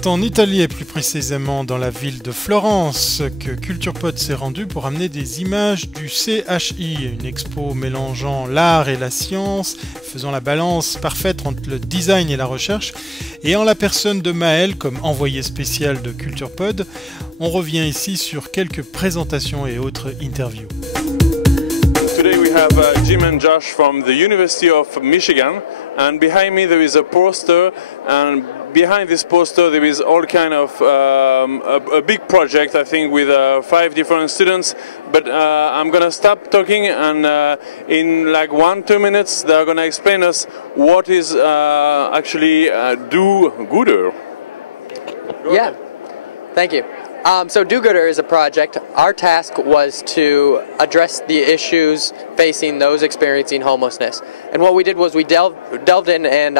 C'est en Italie et plus précisément dans la ville de Florence que CulturePod s'est rendu pour amener des images du CHI, une expo mélangeant l'art et la science, faisant la balance parfaite entre le design et la recherche. Et en la personne de Maël, comme envoyé spécial de CulturePod, on revient ici sur quelques présentations et autres interviews. Today we have Jim and Josh from the University of Michigan, and behind me there is a poster, and behind this poster there is all kind of a big project, I think, with 5 different students. But I'm gonna stop talking, and in like 1-2 minutes they're gonna explain us what is actually doGooder. Yeah, thank you. So doGooder is a project. Our task was to address the issues facing those experiencing homelessness. And what we did was we delved in and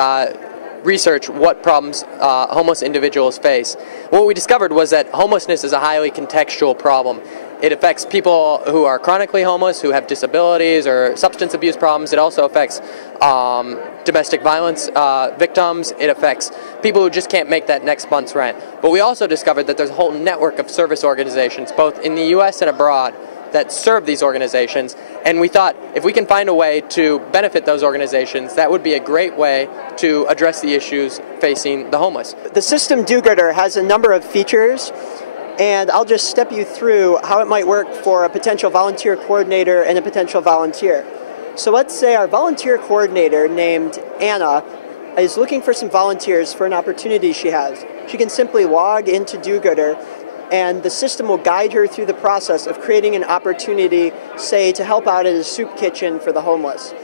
researched what problems homeless individuals face. What we discovered was that homelessness is a highly contextual problem. It affects people who are chronically homeless, who have disabilities or substance abuse problems. It also affects domestic violence victims. It affects people who just can't make that next month's rent. But we also discovered that there's a whole network of service organizations, both in the US and abroad, that serve these organizations. And we thought if we can find a way to benefit those organizations, that would be a great way to address the issues facing the homeless. The system doGooder has a number of features, and I'll just step you through how it might work for a potential volunteer coordinator and a potential volunteer. So let's say our volunteer coordinator named Anna is looking for some volunteers for an opportunity she has. She can simply log into doGooder, and the system will guide her through the process of creating an opportunity, say, to help out at a soup kitchen for the homeless.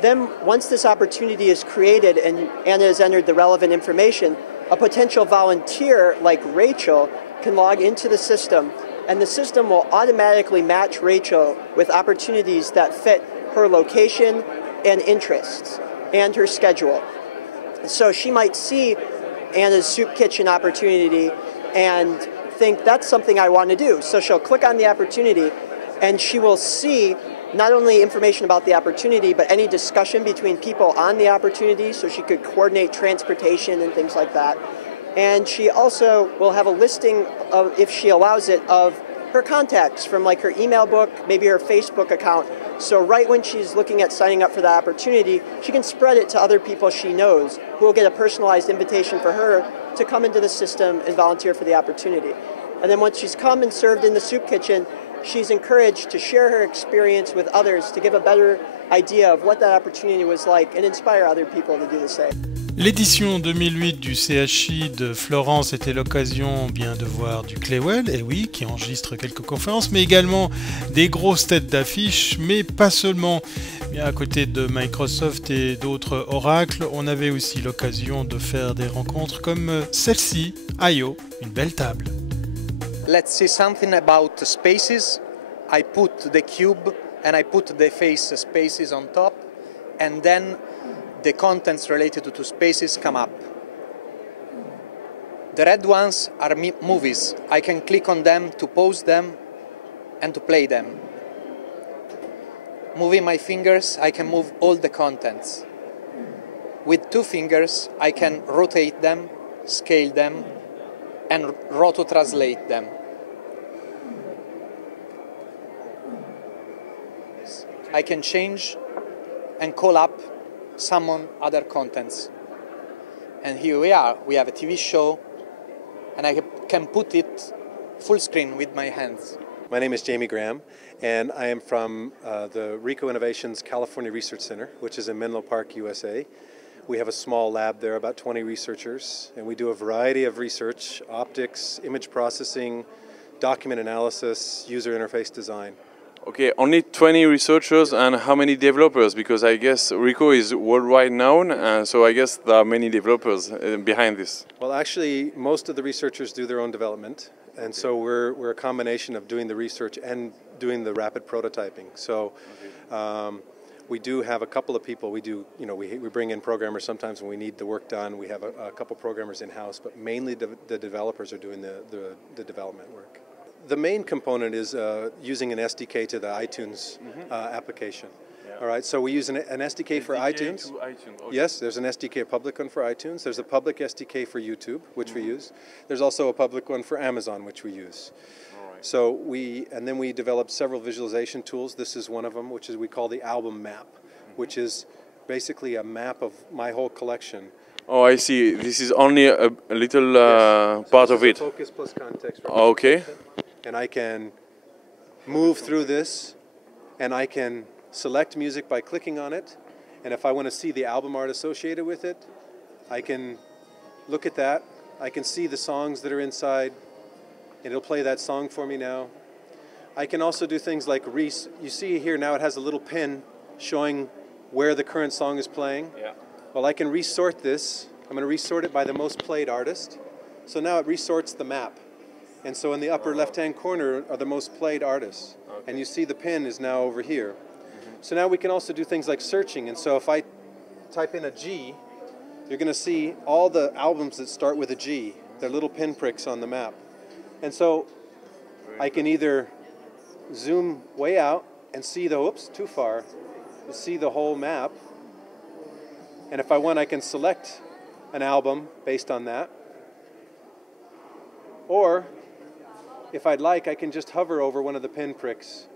Then, once this opportunity is created and Anna has entered the relevant information, a potential volunteer like Rachel can log into the system, and the system will automatically match Rachel with opportunities that fit her location and interests and her schedule. So she might see Anna's soup kitchen opportunity and think that's something I want to do. So she'll click on the opportunity, and she will see not only information about the opportunity, but any discussion between people on the opportunity, so she could coordinate transportation and things like that. And she also will have a listing of, if she allows it, of her contacts from like her email book, maybe her Facebook account. So right when she's looking at signing up for the opportunity, she can spread it to other people she knows who will get a personalized invitation for her to come into the system and volunteer for the opportunity. And then once she's come and served in the soup kitchen, she's encouraged to share her experience with others to give a better idea of what that opportunity was like and inspire other people to do the same. L'édition 2008 du CHI de Florence était l'occasion bien de voir du Claywell, et oui, qui enregistre quelques conférences, mais également des grosses têtes d'affiche, mais pas seulement. Bien, à côté de Microsoft et d'autres oracles, on avait aussi l'occasion de faire des rencontres comme celle-ci, IO, une belle table. Let's see something about spaces. I put the cube and I put the face spaces on top, and then the contents related to spaces come up. The red ones are movies. I can click on them to pause them and to play them. Moving my fingers, I can move all the contents. With 2 fingers, I can rotate them, scale them, and roto-translate them. I can change and call up summon other contents. And here we are. We have a TV show, and I can put it full screen with my hands. My name is Jamie Graham, and I am from the Ricoh Innovations California Research Center, which is in Menlo Park, USA. We have a small lab there, about 20 researchers, and we do a variety of research: optics, image processing, document analysis, user interface design. Okay, only 20 researchers, and how many developers? Because I guess Ricoh is worldwide known, so I guess there are many developers behind this. Well, actually, most of the researchers do their own development, and so we're a combination of doing the research and doing the rapid prototyping. So we do have a couple of people. We do, we bring in programmers sometimes when we need the work done. We have a couple programmers in-house, but mainly the developers are doing the development work. the main component is using an SDK to the iTunes application. Yeah. All right, so we use an SDK for iTunes. To iTunes. Okay. Yes, there's an SDK, a public one for iTunes. There's a public SDK for YouTube, which we use. There's also a public one for Amazon, which we use. Right. So then we developed several visualization tools. This is one of them, which is we call the album map, which is basically a map of my whole collection. Oh, I see. This is only a little yes. part of it. Focus plus context. Okay. And I can move through this, and I can select music by clicking on it. And if I want to see the album art associated with it, I can look at that. I can see the songs that are inside, and it'll play that song for me now. I can also do things like you see here now it has a little pin showing where the current song is playing. Yeah. Well, I can resort this. I'm going to resort it by the most played artist. So now it resorts the map. And so in the upper left-hand corner are the most played artists. Okay. And you see the pin is now over here. Mm-hmm. So now we can also do things like searching. And so if I type in a G, you're going to see all the albums that start with a G. They're little pinpricks on the map. And so I can either zoom way out and see the, oops, too far, see the whole map. And if I want, I can select an album based on that. Or, if I'd like, I can just hover over one of the pinpricks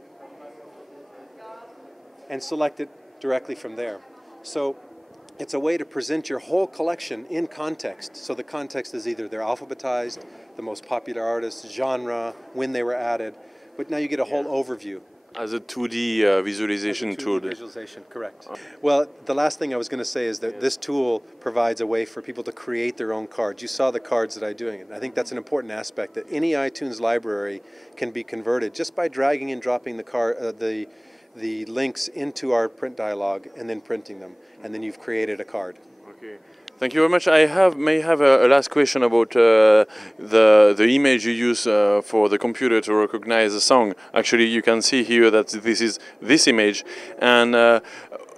and select it directly from there. So it's a way to present your whole collection in context. So the context is either they're alphabetized, the most popular artists, genre, when they were added, but now you get a whole overview. As a 2D visualization tool. Visualization, correct. Well, the last thing I was going to say is that this tool provides a way for people to create their own cards. You saw the cards that I'm doing. And I think that's an important aspect, that any iTunes library can be converted just by dragging and dropping the links into our print dialog and then printing them. And then you've created a card. Okay. Thank you very much. I may have a last question about the image you use for the computer to recognize a song. Actually, you can see here that this is this image. And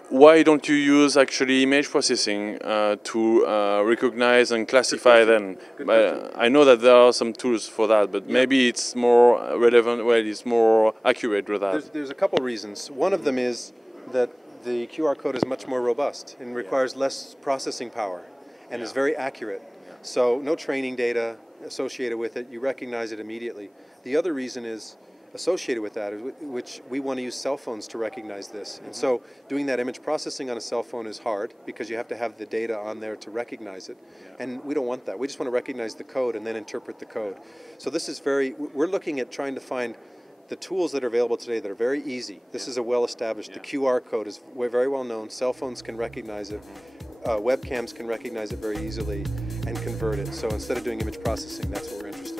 why don't you use actually image processing to recognize and classify them? I know that there are some tools for that, but maybe it's more relevant, well, it's more accurate with that. There's a couple reasons. One of them is that the QR code is much more robust and requires less processing power and is very accurate. So no training data associated with it. You recognize it immediately. The other reason is associated with that, which we want to use cell phones to recognize this. And so doing that image processing on a cell phone is hard because you have to have the data on there to recognize it. And we don't want that. We just want to recognize the code and then interpret the code. So this is we're looking at trying to find the tools that are available today that are very easy. This is a well-established. The QR code is very well known. Cell phones can recognize it. Webcams can recognize it very easily and convert it. So instead of doing image processing, that's what we're interested in.